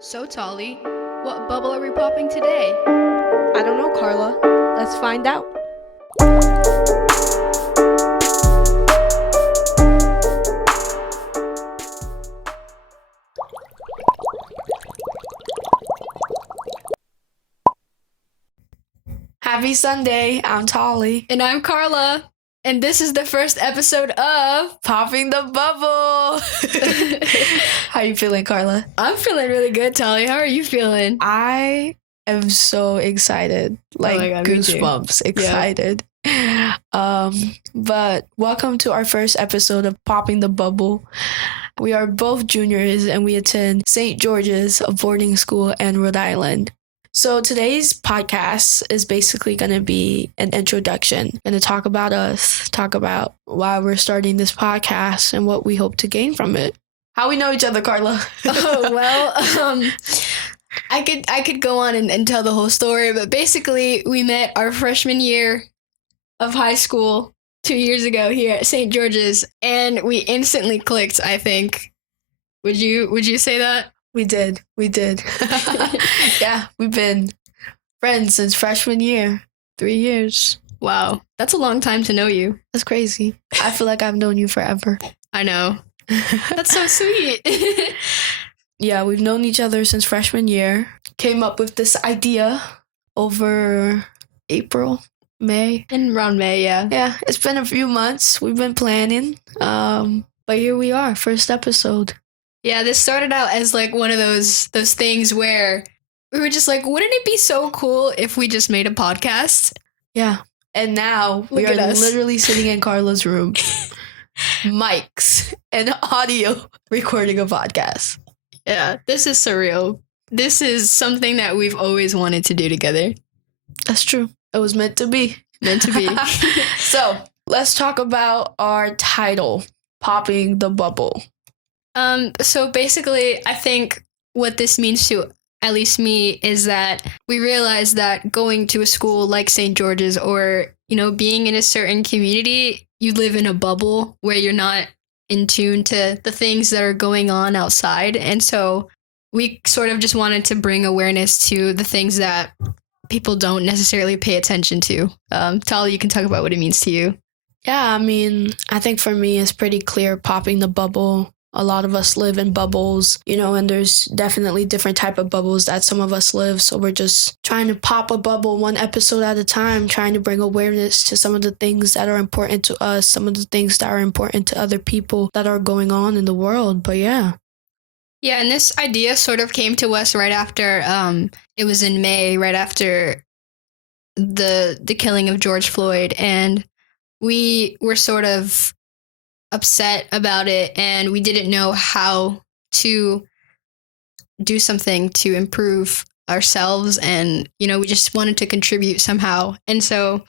So, Tolly, what bubble are we popping today? I don't know, Carla. Let's find out. Happy Sunday. I'm Tolly. And I'm Carla, and this is the first episode of Popping the bubble. How you feeling, Carla? I'm feeling really good, Tolly. How are you feeling? I am so excited. Like my God, me too. goosebumps. Excited. But welcome to our first episode of Popping the Bubble. We are both juniors and we attend St. George's, a boarding school in Rhode Island. So today's podcast is basically going to be an introduction. Going to talk about us, talk about why we're starting this podcast and what we hope to gain from it. How we know each other, Carla? I could go on and tell the whole story, but basically we met our freshman year of high school 2 years ago here at St. George's, and we instantly clicked, I think. Would you say that? We did. Yeah, we've been friends since freshman year. 3 years. Wow, that's a long time to know you. That's crazy. I feel like I've known you forever. I know. That's so sweet. Yeah, we've known each other since freshman year. Came up with this idea over April, May. In around May, yeah. Yeah, it's been a few months. We've been planning. But here we are, first episode. Yeah, this started out as like one of those things where we were just like, wouldn't it be so cool if we just made a podcast? Yeah. And now we Look are at us. literally sitting in Carla's room. Mics and audio recording a podcast. Yeah, this is surreal. This is something that we've always wanted to do together. That's true. It was meant to be. Meant to be. So let's talk about our title, Popping the Bubble. So basically, I think what this means to at least me is that we realize that going to a school like St. George's or, being in a certain community, you live in a bubble where you're not in tune to the things that are going on outside. And so we sort of just wanted to bring awareness to the things that people don't necessarily pay attention to. Tali, you can talk about what it means to you. Yeah, I mean, I think for me, it's pretty clear popping the bubble. A lot of us live in bubbles, and there's definitely different type of bubbles that some of us live. So we're just trying to pop a bubble one episode at a time, trying to bring awareness to some of the things that are important to us, some of the things that are important to other people that are going on in the world. But yeah. Yeah, and this idea sort of came to us right after, it was in May, right after the killing of George Floyd. And we were sort of upset about it, and we didn't know how to do something to improve ourselves, and we just wanted to contribute somehow. And so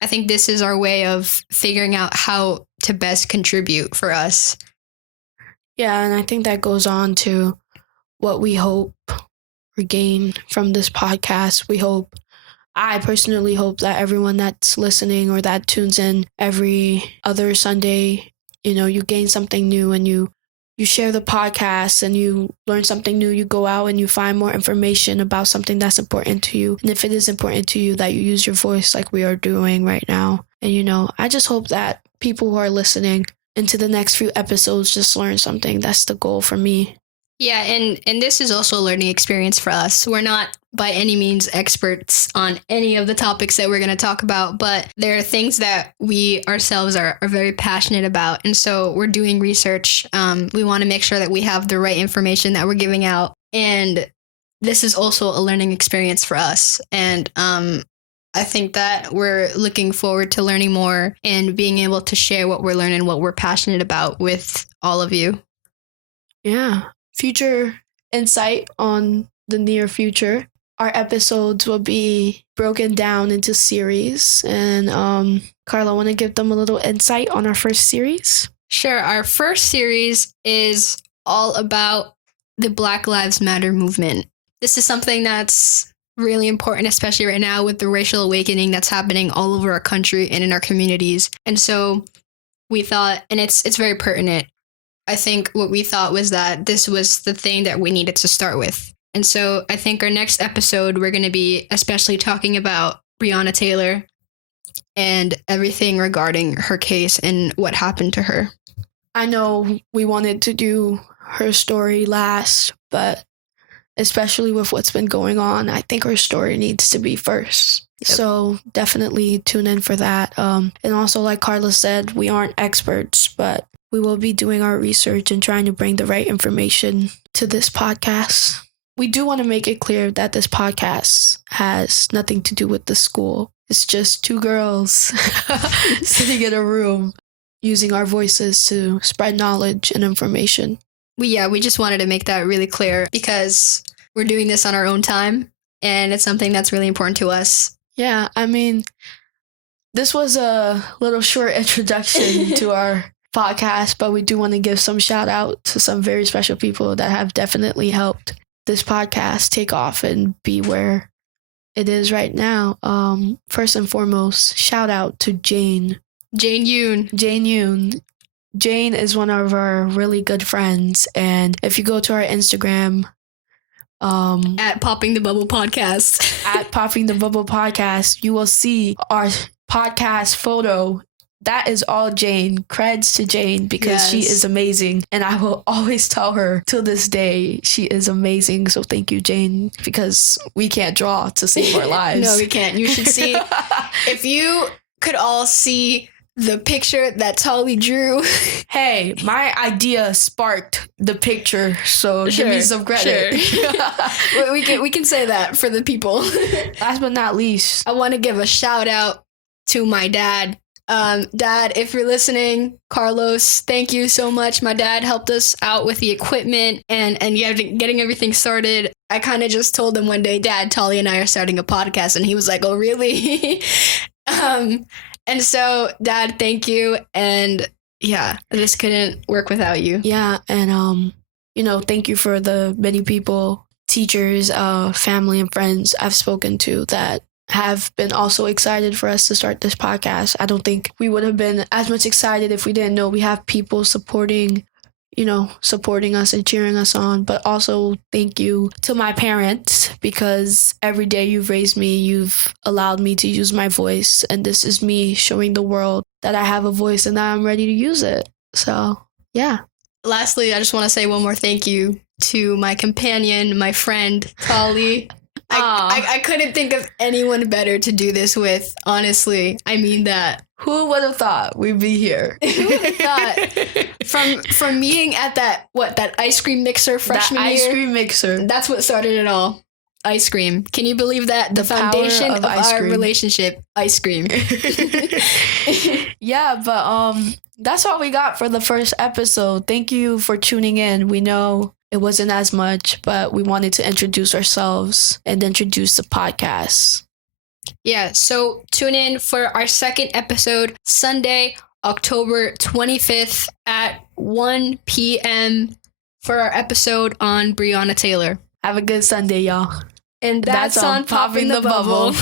I think this is our way of figuring out how to best contribute for us. Yeah, and I think that goes on to what we hope or gain from this podcast. I personally hope that everyone that's listening or that tunes in every other Sunday, you gain something new and you share the podcast and you learn something new. You go out and you find more information about something that's important to you. And if it is important to you, that you use your voice like we are doing right now. And, I just hope that people who are listening into the next few episodes just learn something. That's the goal for me. Yeah, and this is also a learning experience for us. We're not by any means experts on any of the topics that we're going to talk about, but there are things that we ourselves are very passionate about. And so we're doing research. We want to make sure that we have the right information that we're giving out. And this is also a learning experience for us. And I think that we're looking forward to learning more and being able to share what we're learning, what we're passionate about with all of you. Yeah. Future insight on the near future. Our episodes will be broken down into series. And Carla, want to give them a little insight on our first series? Sure. Our first series is all about the Black Lives Matter movement. This is something that's really important, especially right now with the racial awakening that's happening all over our country and in our communities. And so we thought, and it's very pertinent. I think what we thought was that this was the thing that we needed to start with. And so I think our next episode, we're going to be especially talking about Breonna Taylor and everything regarding her case and what happened to her. I know we wanted to do her story last, but especially with what's been going on, I think her story needs to be first. Yep. So definitely tune in for that. And also, like Carla said, we aren't experts, but we will be doing our research and trying to bring the right information to this podcast. We do want to make it clear that this podcast has nothing to do with the school. It's just two girls sitting in a room using our voices to spread knowledge and information. We just wanted to make that really clear because we're doing this on our own time and it's something that's really important to us. Yeah, I mean, this was a little short introduction to our podcast, but we do want to give some shout out to some very special people that have definitely helped this podcast take off and be where it is right now. First and foremost, shout out to Jane Yoon. Jane is one of our really good friends, and if you go to our Instagram, at Popping the Bubble Podcast, you will see our podcast photo. That is all Jane. Creds to Jane because she is amazing, and I will always tell her till this day she is amazing. So thank you, Jane, because we can't draw to save our lives. No, we can't. You should see. If you could all see the picture that Tali drew. Hey, my idea sparked the picture, so give me some credit. Sure. we can say that for the people. Last but not least, I want to give a shout out to my dad. Dad, if you're listening, Carlos, thank you so much. My dad helped us out with the equipment and getting everything started. I kind of just told him one day, Dad, Tali and I are starting a podcast, and he was like, oh, really? And so, Dad, thank you. And yeah, I just couldn't work without you. Yeah. And, thank you for the many people, teachers, family and friends I've spoken to that have been also excited for us to start this podcast. I don't think we would have been as much excited if we didn't know we have people supporting us and cheering us on. But also thank you to my parents, because every day you've raised me, you've allowed me to use my voice. And this is me showing the world that I have a voice and that I'm ready to use it. So, yeah. Lastly, I just want to say one more thank you to my companion, my friend, Tali. I couldn't think of anyone better to do this with, honestly. I mean that. Who would have thought we'd be here? Who would have thought? From meeting at that ice cream mixer freshman year? Ice cream mixer. That's what started it all. Ice cream. Can you believe that? The foundation of our relationship, ice cream. Yeah, but that's all we got for the first episode. Thank you for tuning in. We know it wasn't as much, but we wanted to introduce ourselves and introduce the podcast. Yeah, so tune in for our second episode, Sunday, October 25th at 1 p.m. for our episode on Breonna Taylor. Have a good Sunday, y'all. And that's on Popping the Bubble.